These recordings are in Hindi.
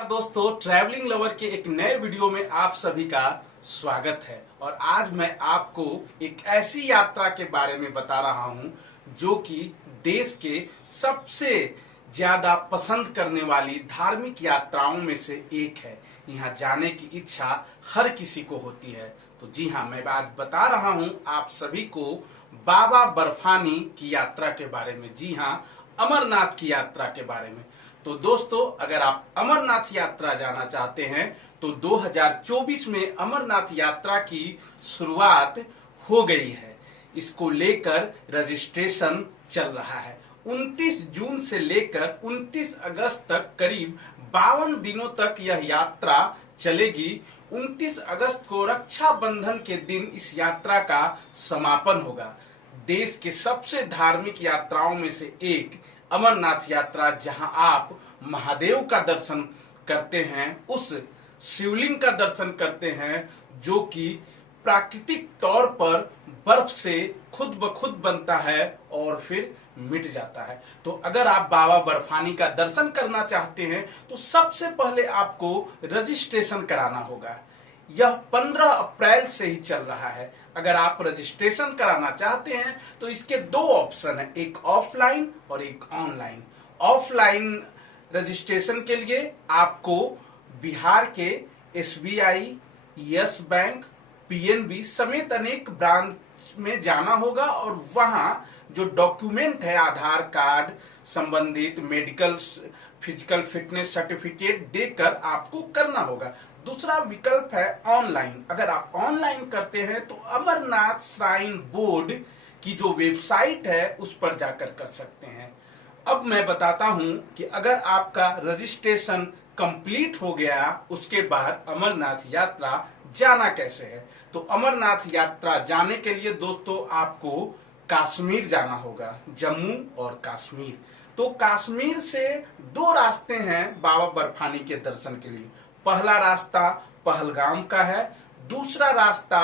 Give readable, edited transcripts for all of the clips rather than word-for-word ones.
दोस्तों, ट्रैवलिंग लवर के एक नए वीडियो में आप सभी का स्वागत है। और आज मैं आपको एक ऐसी यात्रा के बारे में बता रहा हूं जो कि देश के सबसे ज्यादा पसंद करने वाली धार्मिक यात्राओं में से एक है। यहाँ जाने की इच्छा हर किसी को होती है। तो जी हाँ, मैं आज बता रहा हूं आप सभी को बाबा बर्फानी की यात्रा के बारे में। जी हाँ, अमरनाथ की यात्रा के बारे में। तो दोस्तों, अगर आप अमरनाथ यात्रा जाना चाहते हैं तो 2024 में अमरनाथ यात्रा की शुरुआत हो गई है। इसको लेकर रजिस्ट्रेशन चल रहा है। 29 जून से लेकर 29 अगस्त तक करीब 52 दिनों तक यह यात्रा चलेगी। 29 अगस्त को रक्षाबंधन के दिन इस यात्रा का समापन होगा। देश के सबसे धार्मिक यात्राओं में से एक अमरनाथ यात्रा, जहां आप महादेव का दर्शन करते हैं, उस शिवलिंग का दर्शन करते हैं जो कि प्राकृतिक तौर पर बर्फ से खुद ब खुद बनता है और फिर मिट जाता है। तो अगर आप बाबा बर्फानी का दर्शन करना चाहते हैं तो सबसे पहले आपको रजिस्ट्रेशन कराना होगा। यह 15 अप्रैल से ही चल रहा है। अगर आप रजिस्ट्रेशन कराना चाहते हैं तो इसके दो ऑप्शन है, एक ऑफलाइन और एक ऑनलाइन। ऑफलाइन रजिस्ट्रेशन के लिए आपको बिहार के एसबीआई, यस बैंक, पीएनबी समेत अनेक ब्रांच में जाना होगा और वहां जो डॉक्यूमेंट है, आधार कार्ड संबंधित मेडिकल फिजिकल फिटनेस सर्टिफिकेट देकर आपको करना होगा। दूसरा विकल्प है ऑनलाइन। अगर आप ऑनलाइन करते हैं तो अमरनाथ श्राइन बोर्ड की जो वेबसाइट है उस पर जाकर कर सकते हैं। अब मैं बताता हूं कि अगर आपका रजिस्ट्रेशन कंप्लीट हो गया, उसके बाद अमरनाथ यात्रा जाना कैसे है। तो अमरनाथ यात्रा जाने के लिए दोस्तों आपको कश्मीर जाना होगा, जम्मू और कश्मीर। तो कश्मीर से दो रास्ते हैं बाबा बर्फानी के दर्शन के लिए। पहला रास्ता पहलगाम का है, दूसरा रास्ता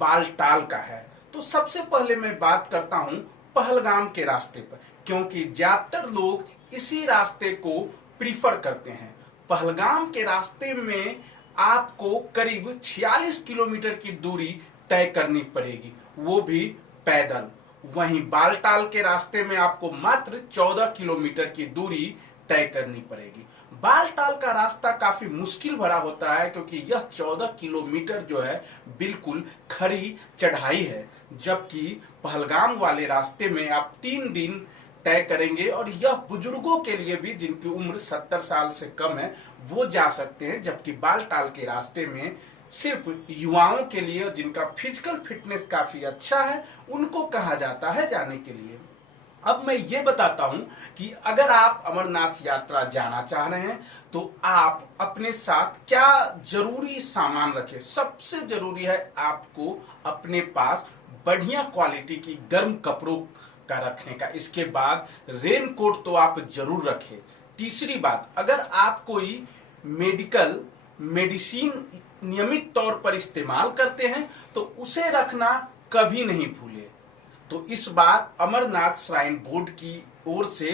बालटाल का है। तो सबसे पहले मैं बात करता हूं पहलगाम के रास्ते पर, क्योंकि ज्यादातर लोग इसी रास्ते को प्रीफर करते हैं। पहलगाम के रास्ते में आपको करीब 46 किलोमीटर की दूरी तय करनी पड़ेगी, वो भी पैदल। वहीं बालटाल के रास्ते में आपको मात्र 14 किलोमीटर की दूरी तय करनी पड़ेगी। बालटाल का रास्ता काफी मुश्किल भरा होता है क्योंकि यह 14 किलोमीटर जो है बिल्कुल खड़ी चढ़ाई है, जबकि पहलगाम वाले रास्ते में आप 3 दिन तय करेंगे। और यह बुजुर्गों के लिए भी, जिनकी उम्र 70 साल से कम है, वो जा सकते हैं। जबकि बालटाल के रास्ते में सिर्फ युवाओं के लिए, जिनका फिजिकल फिटनेस काफी अच्छा है, उनको कहा जाता है जाने के लिए। अब मैं ये बताता हूं कि अगर आप अमरनाथ यात्रा जाना चाह रहे हैं तो आप अपने साथ क्या जरूरी सामान रखें। सबसे जरूरी है आपको अपने पास बढ़िया क्वालिटी की गर्म कपड़ों का रखने का। इसके बाद रेन कोट तो आप जरूर रखें। तीसरी बात, अगर आप कोई मेडिसिन नियमित तौर पर इस्तेमाल करते हैं तो उसे रखना कभी नहीं भूलें। तो इस बार अमरनाथ श्राइन बोर्ड की ओर से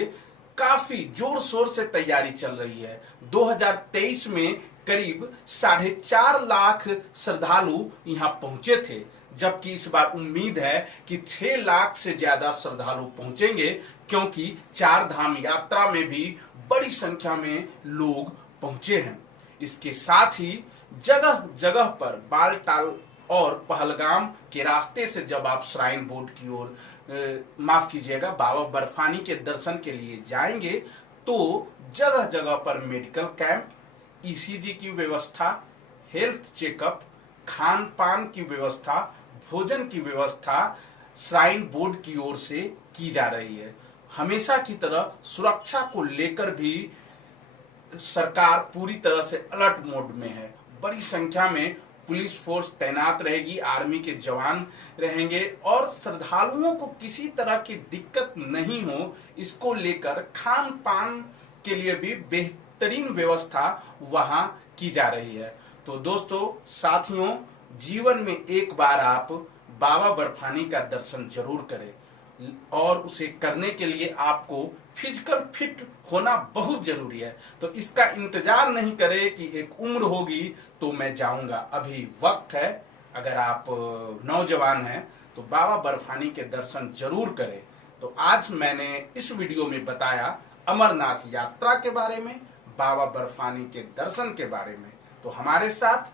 काफी जोर शोर से तैयारी चल रही है। 2023 में करीब 4.5 लाख श्रद्धालु यहाँ पहुंचे थे, जबकि इस बार उम्मीद है कि 6 लाख से ज्यादा श्रद्धालु पहुंचेंगे, क्योंकि 4 धाम यात्रा में भी बड़ी संख्या में लोग पहुंचे हैं। इसके साथ ही जगह जगह पर बालटाल और पहलगाम के रास्ते से जब आप श्राइन बोर्ड की ओर माफ कीजिएगा, बाबा बर्फानी के दर्शन के लिए जाएंगे तो जगह जगह पर मेडिकल कैंप, ईसीजी की व्यवस्था, हेल्थ चेकअप, खान पान की व्यवस्था, भोजन की व्यवस्था श्राइन बोर्ड की ओर से की जा रही है। हमेशा की तरह सुरक्षा को लेकर भी सरकार पूरी तरह से अलर्ट मोड में है। बड़ी संख्या में पुलिस फोर्स तैनात रहेगी, आर्मी के जवान रहेंगे और श्रद्धालुओं को किसी तरह की दिक्कत नहीं हो, इसको लेकर खान पान के लिए भी बेहतरीन व्यवस्था वहां की जा रही है। तो दोस्तों, साथियों, जीवन में एक बार आप बाबा बर्फानी का दर्शन जरूर करें और उसे करने के लिए आपको फिजिकल फिट होना बहुत जरूरी है। तो इसका इंतजार नहीं करें कि एक उम्र होगी तो मैं जाऊंगा, अभी वक्त है। अगर आप नौजवान हैं तो बाबा बर्फानी के दर्शन जरूर करें। तो आज मैंने इस वीडियो में बताया अमरनाथ यात्रा के बारे में, बाबा बर्फानी के दर्शन के बारे में। तो हमारे साथ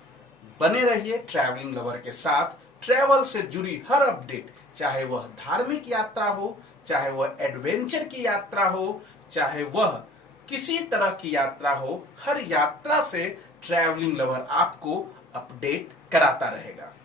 बने रहिए ट्रैवलिंग लवर के साथ। ट्रैवल से जुड़ी हर अपडेट, चाहे वह धार्मिक यात्रा हो, चाहे वह एडवेंचर की यात्रा हो, चाहे वह किसी तरह की यात्रा हो, हर यात्रा से ट्रैवलिंग लवर आपको अपडेट कराता रहेगा।